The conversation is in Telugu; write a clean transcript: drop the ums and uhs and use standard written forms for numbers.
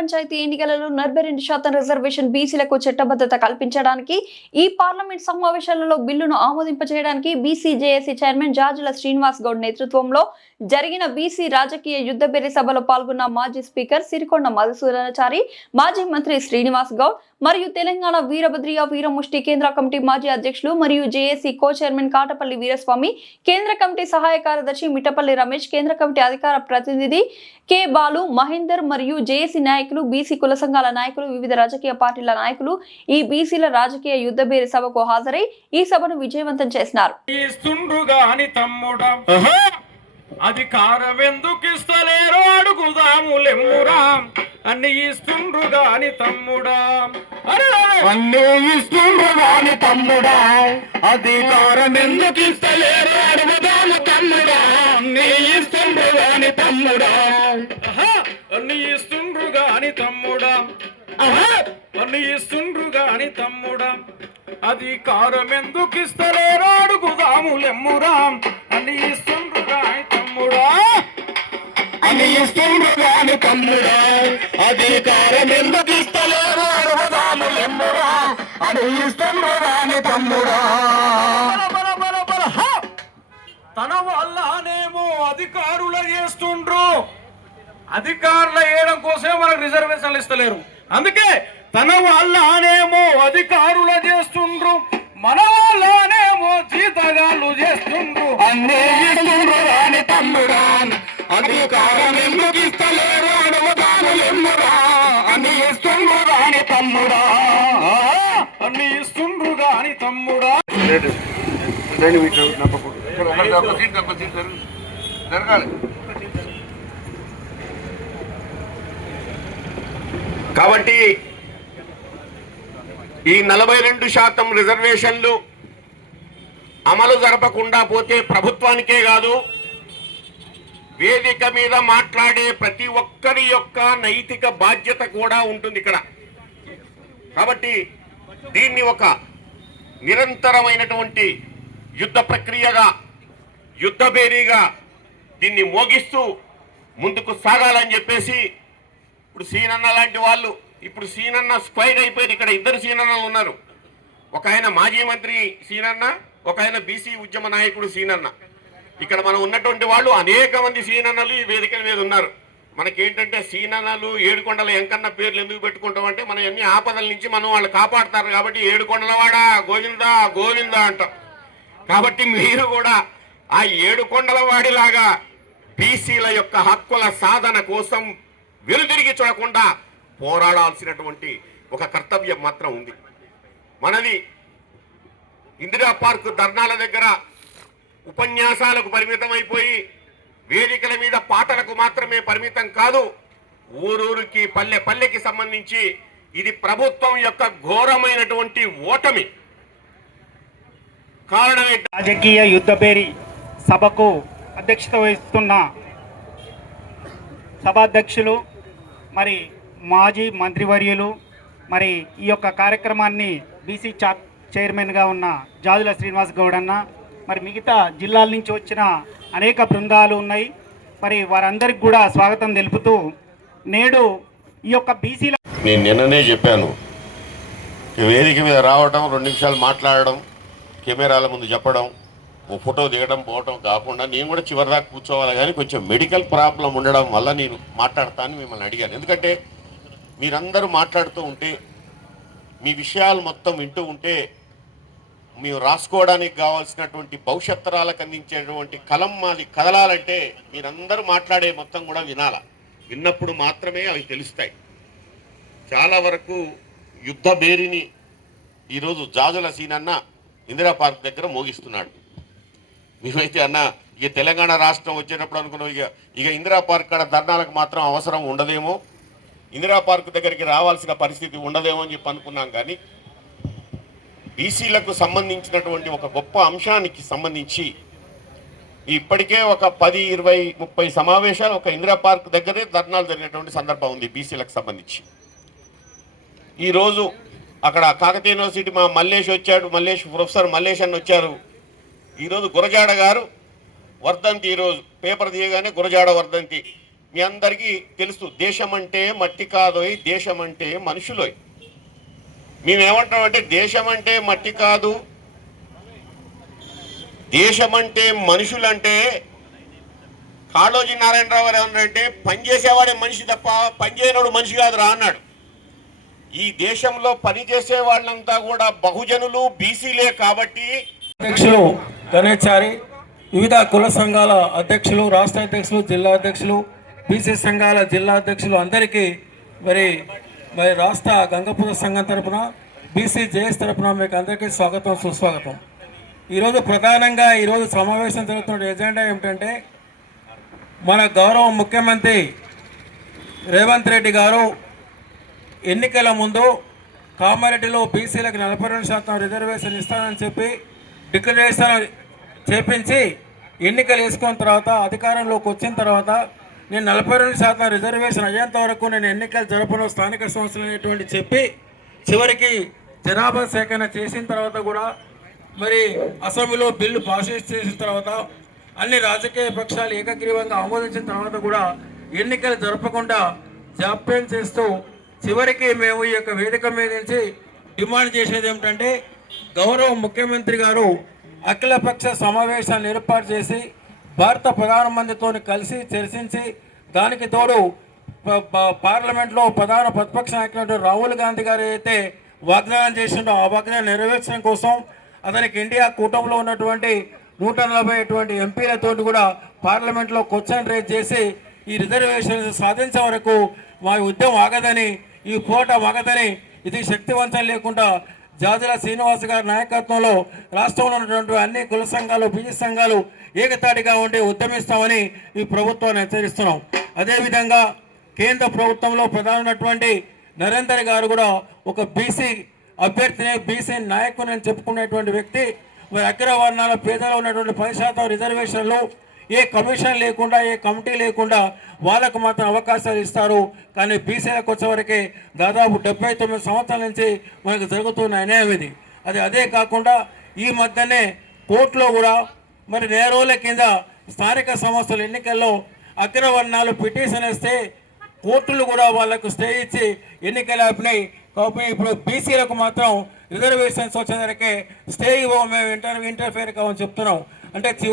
పంచాయతీ ఎన్నికలలో 42% రిజర్వేషన్ బీసీలకు చట్టబద్ధత కల్పించడానికి ఈ పార్లమెంట్ సమావేశాలలో బిల్లును ఆమోదింపజేయడానికి BC JAC chairman Jajula Srinivas Goud నేతృత్వంలో జరిగిన బీసీ రాజకీయ యుద్ధబేరి సభలో పాల్గొన్న మాజీ స్పీకర్ సిరికొండ మధుసూదనాచారి, మాజీ మంత్రి శ్రీనివాస్ గౌడ్ మరియు తెలంగాణ వీరభద్రియ వీరముష్టి కేంద్ర కమిటీ మాజీ అధ్యక్షులు మరియు జేఏసీ కో చైర్మన్ కాటపల్లి వీరస్వామి, కేంద్ర కమిటీ సహాయ కార్యదర్శి మిట్టపల్లి రమేష్, కేంద్ర కమిటీ అధికార ప్రతినిధి కె బాలు మహేందర్ మరియు జేఏసీ నాయకులు, బీసీ కుల సంఘాల నాయకులు, వివిధ రాజకీయ పార్టీల నాయకులు ఈ బీసీల రాజకీయ యుద్ధబేరి సభకు హాజరై ఈ సభను విజయవంతం చేసినారు. అధికారం ఎందుకు ఇస్తలేరో అడుగుదాములెమ్మురా, అన్ని ఇస్తుండ్రు గాని తమ్ముడా, అన్ని ఇస్తుండ్రు గాని తమ్ముడా, అధికారం ఎందుకు ఇస్తలేరో అడుగుదాము తమ్ముడా, అన్ని ఇస్తుండ్రు గాని తమ్ముడా, అన్ని ఇస్తుండ్రు గాని తమ్ముడా, అన్ని ఇస్తుండ్రు గాని తమ్ముడా, అధికారం ఎందుకు ఇస్తలేరో అడుగుదాములెమ్మురా, అన్ని ఇస్తుండ్రు గాని తమ్ముడా, అని ఇస్తుండ్రు గాని తమ్ముడా, అధికారం ఎందుకు ఇస్తలేరు అడుగుదాములెమ్మురా, అని ఇస్తుండ్రు గాని తమ్ముడా. తన వల్లనేమో అధికారుల చేస్తుండ్రు, అధికారుల వేయడం కోసమే మనకు రిజర్వేషన్లు ఇస్తలేరు. అందుకే తన వల్లనేమో అధికారుల చేస్తుండ్రు, మన వాళ్ళనేమో జీతగాళ్ళు చేస్తుండ్రు, అన్నీ ఇస్తుండ్రు గాని తమ్ముడా, అధికారం ఎందుకు ఇస్తలేరు అడుగుదాములెమ్మురా, అని ఇస్తుండ్రు గాని తమ్ముడా, అన్ని ఇస్తుండ్రు గాని తమ్ముడా. కాబట్టి ఈ 42% రిజర్వేషన్లు అమలు జరపకుండా పోతే ప్రభుత్వానికే కాదు, వేదిక మీద మాట్లాడే ప్రతి ఒక్కరి యొక్క నైతిక బాధ్యత కూడా ఉంటుంది ఇక్కడ. కాబట్టి దీన్ని ఒక నిరంతరమైనటువంటి యుద్ధ ప్రక్రియగా, యుద్ధబేరీగా దీన్ని మోగిస్తూ ముందుకు సాగాలని చెప్పేసి ఇప్పుడు సీనన్న లాంటి వాళ్ళు, ఇప్పుడు సీనన్న స్క్వైడ్ అయిపోయింది. ఇక్కడ ఇద్దరు సీనన్నలు ఉన్నారు. ఒక ఆయన మాజీ మంత్రి సీనన్న, ఒక ఆయన బీసీ ఉద్యమ నాయకుడు సీనన్న. ఇక్కడ మనం ఉన్నటువంటి వాళ్ళు అనేక మంది సీనన్నలు ఈ వేదికల మీద ఉన్నారు. మనకేంటంటే సీనన్నలు, ఏడుకొండల ఎంకన్న పేర్లు ఎందుకు పెట్టుకుంటామంటే మనం ఎన్ని ఆపదల నుంచి మనం వాళ్ళు కాపాడుతారు కాబట్టి ఏడుకొండలవాడ గోవింద గోవింద అంటాం. కాబట్టి మీరు కూడా ఆ ఏడుకొండలవాడిలాగా బీసీల యొక్క హక్కుల సాధన కోసం వెలుదిరిగి చూడకుండా పోరాడాల్సినటువంటి ఒక కర్తవ్యం మాత్రం ఉంది. మనది ఇందిరా పార్క్ ధర్నాల దగ్గర ఉపన్యాసాలకు పరిమితం అయిపోయి వేదికల మీద పాటలకు మాత్రమే పరిమితం కాదు, ఊరూరికి పల్లె పల్లెకి సంబంధించి ఇది ప్రభుత్వం యొక్క ఘోరమైనటువంటి ఓటమి. కారణమే రాజకీయ యుద్ధబేరి సభకు అధ్యక్షత వహిస్తున్న సభాధ్యక్షులు, మరి మాజీ మంత్రివర్యులు, మరి ఈ యొక్క కార్యక్రమాన్ని బీసీ చైర్మన్గా ఉన్న జాజుల శ్రీనివాస్ గౌడ్ అన్న, మరి మిగతా జిల్లాల నుంచి వచ్చిన అనేక బృందాలు ఉన్నాయి. మరి వారందరికి కూడా స్వాగతం తెలుపుతూ నేడు ఈ యొక్క బీసీల నేను నిన్ననే చెప్పాను, వేదిక మీద రావడం, 2 నిమిషాలు మాట్లాడడం, కెమెరాల ముందు చెప్పడం, ఓ ఫోటో దిగడం, పోవడం కాకుండా నేను కూడా చివరిదాకా కూర్చోవాలి. కానీ కొంచెం మెడికల్ ప్రాబ్లం ఉండడం వల్ల నేను మాట్లాడతాను మిమ్మల్ని అడిగాను. ఎందుకంటే మీరందరూ మాట్లాడుతూ ఉంటే, మీ విషయాలు మొత్తం వింటూ ఉంటే, మేము రాసుకోవడానికి కావాల్సినటువంటి భవిష్యత్తరాలకు అందించేటువంటి కలం మాది కదలాలంటే మీరందరూ మాట్లాడే మొత్తం కూడా వినాల. విన్నప్పుడు మాత్రమే అవి తెలుస్తాయి. చాలా వరకు యుద్ధ బేరిని ఈరోజు జాజుల సీనన్న ఇందిరా పార్క్ దగ్గర మోగిస్తున్నాడు. మేమైతే అన్న ఇక తెలంగాణ రాష్ట్రం వచ్చేటప్పుడు అనుకున్నాం, ఇక ఇందిరా పార్క్ కాడ ధర్నాలకు మాత్రం అవసరం ఉండదేమో, ఇందిరా పార్క్ దగ్గరికి రావాల్సిన పరిస్థితి ఉండదేమో అని చెప్పి అనుకున్నాం. కానీ బీసీలకు సంబంధించినటువంటి ఒక గొప్ప అంశానికి సంబంధించి ఇప్పటికే ఒక 10, 20, 30 సమావేశాలు ఒక ఇందిరా పార్క్ దగ్గరే ధర్నాలు జరిగినటువంటి సందర్భం ఉంది బీసీలకు సంబంధించి. ఈరోజు అక్కడ కాకతీయ యూనివర్సిటీ మా మల్లేష్ వచ్చాడు, ప్రొఫెసర్ మల్లేష్ అని వచ్చారు. ఈరోజు గురజాడ గారు వర్ధంతి, ఈరోజు పేపర్ తీయగానే గురజాడ వర్ధంతి. మీ అందరికీ తెలుసు, దేశం అంటే మట్టి కాదోయ్, దేశం అంటే మనుషులోయ్. మేమేమంటామంటే దేశం అంటే మట్టి కాదు, దేశం అంటే మనుషులంటే కాళోజీ నారాయణరావు గారు ఏమన్నారంటే పనిచేసేవాడే మనిషి తప్ప పనిచేయనోడు మనిషి కాదురా అన్నాడు. ఈ దేశంలో పనిచేసే వాళ్ళంతా కూడా బహుజనులు, బీసీలే కాబట్టి అధ్యక్షులు గణేశారి, వివిధ కుల సంఘాల అధ్యక్షులు, రాష్ట్ర అధ్యక్షులు, జిల్లా అధ్యక్షులు, బీసీ సంఘాల జిల్లా అధ్యక్షులు అందరికీ మరి రాష్ట్ర గంగపూజ సంఘం తరపున, బీసీ జేఎస్ తరపున మీకు అందరికీ స్వాగతం, సుస్వాగతం. ఈరోజు ప్రధానంగా ఈరోజు సమావేశం జరుగుతున్న ఎజెండా ఏమిటంటే, మన గౌరవ ముఖ్యమంత్రి రేవంత్ రెడ్డి గారు ఎన్నికల ముందు కామారెడ్డిలో బీసీలకు 42% రిజర్వేషన్ ఇస్తానని చెప్పి డిక్లరేషన్ చేపించి ఎన్నికలు వేసుకున్న తర్వాత అధికారంలోకి వచ్చిన తర్వాత నేను 42% రిజర్వేషన్ అయ్యేంత వరకు నేను ఎన్నికలు జరపను, స్థానిక సంస్థలు అనేటువంటి చెప్పి చివరికి జనాభా సేకరణ చేసిన తర్వాత కూడా మరి అసెంబ్లీలో బిల్లు పాస్ చేసిన తర్వాత అన్ని రాజకీయ పక్షాలు ఏకగ్రీవంగా ఆమోదించిన తర్వాత కూడా ఎన్నికలు జరపకుండా జాప్యం చేస్తూ చివరికి మేము ఈ యొక్క వేదిక మీద నుంచి డిమాండ్ చేసేది ఏమిటంటే, గౌరవ ముఖ్యమంత్రి గారు అఖిలపక్ష సమావేశాన్ని ఏర్పాటు చేసి భారత ప్రధానమంత్రితో కలిసి చర్చించి దానికి తోడు పార్లమెంట్లో ప్రధాన ప్రతిపక్ష నాయకుడు రాహుల్ గాంధీ గారు అయితే వాగ్దానం చేసిండో ఆ వాగ్దానం నెరవేర్చడం కోసం అతనికి ఇండియా కూటమిలో ఉన్నటువంటి 140 ఎంపీలతో కూడా పార్లమెంట్లో క్వశ్చన్ రేజ్ చేసి ఈ రిజర్వేషన్ సాధించే వరకు మా ఉద్యమం ఆగదని, ఈ పోట ఆగదని, ఇది శక్తివంతం లేకుండా జాజుల శ్రీనివాస్ గారి నాయకత్వంలో రాష్ట్రంలో ఉన్నటువంటి అన్ని కుల సంఘాలు, బీసీ సంఘాలు ఏకతాటిగా ఉండి ఉద్యమిస్తామని ఈ ప్రభుత్వాన్ని హెచ్చరిస్తున్నాం. అదేవిధంగా కేంద్ర ప్రభుత్వంలో ప్రధానమైనటువంటి నరేందర్ గారు కూడా ఒక బీసీ అభ్యర్థిని, బీసీ నాయకుని అని చెప్పుకునేటువంటి వ్యక్తి. మరి అగ్రవర్ణాల పేదలు ఉన్నటువంటి 10% రిజర్వేషన్లు ఏ కమిషన్ లేకుండా, ఏ కమిటీ లేకుండా వాళ్ళకు మాత్రం అవకాశాలు ఇస్తారు. కానీ బీసీలకు వచ్చేవరకే దాదాపు 79 సంవత్సరాల నుంచి మనకు జరుగుతున్న అన్యాయం ఇది. అదే కాకుండా ఈ మధ్యనే కోర్టులో కూడా మరి నేరోల కింద స్థానిక సంస్థల ఎన్నికల్లో అగ్రవర్ణాలు పిటిషన్ వేస్తే కోర్టులు కూడా వాళ్లకు స్టే ఇచ్చి ఎన్నికలు ఆపినాయి. కాబట్టి ఇప్పుడు బీసీలకు మాత్రం రిజర్వేషన్స్ వచ్చేసరికి స్టే ఇవ్వము, మేము ఇంటర్ఫేర్ కావని చెప్తున్నాం. అంటే